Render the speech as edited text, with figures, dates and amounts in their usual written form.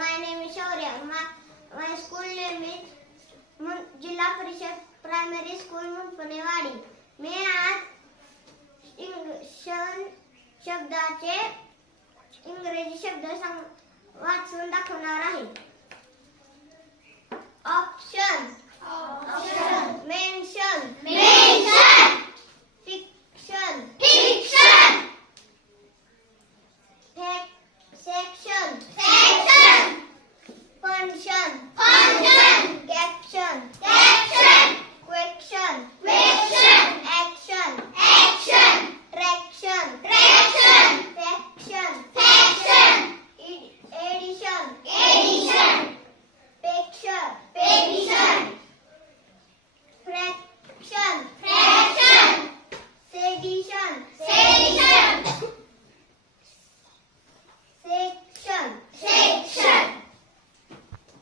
My name is Shaurya. My school name is जिल्हा परिषद primary school मुनपुणेवाडी. मी आज शब्दाचे इंग्रजी शब्द वाचून दाखवणार आहे.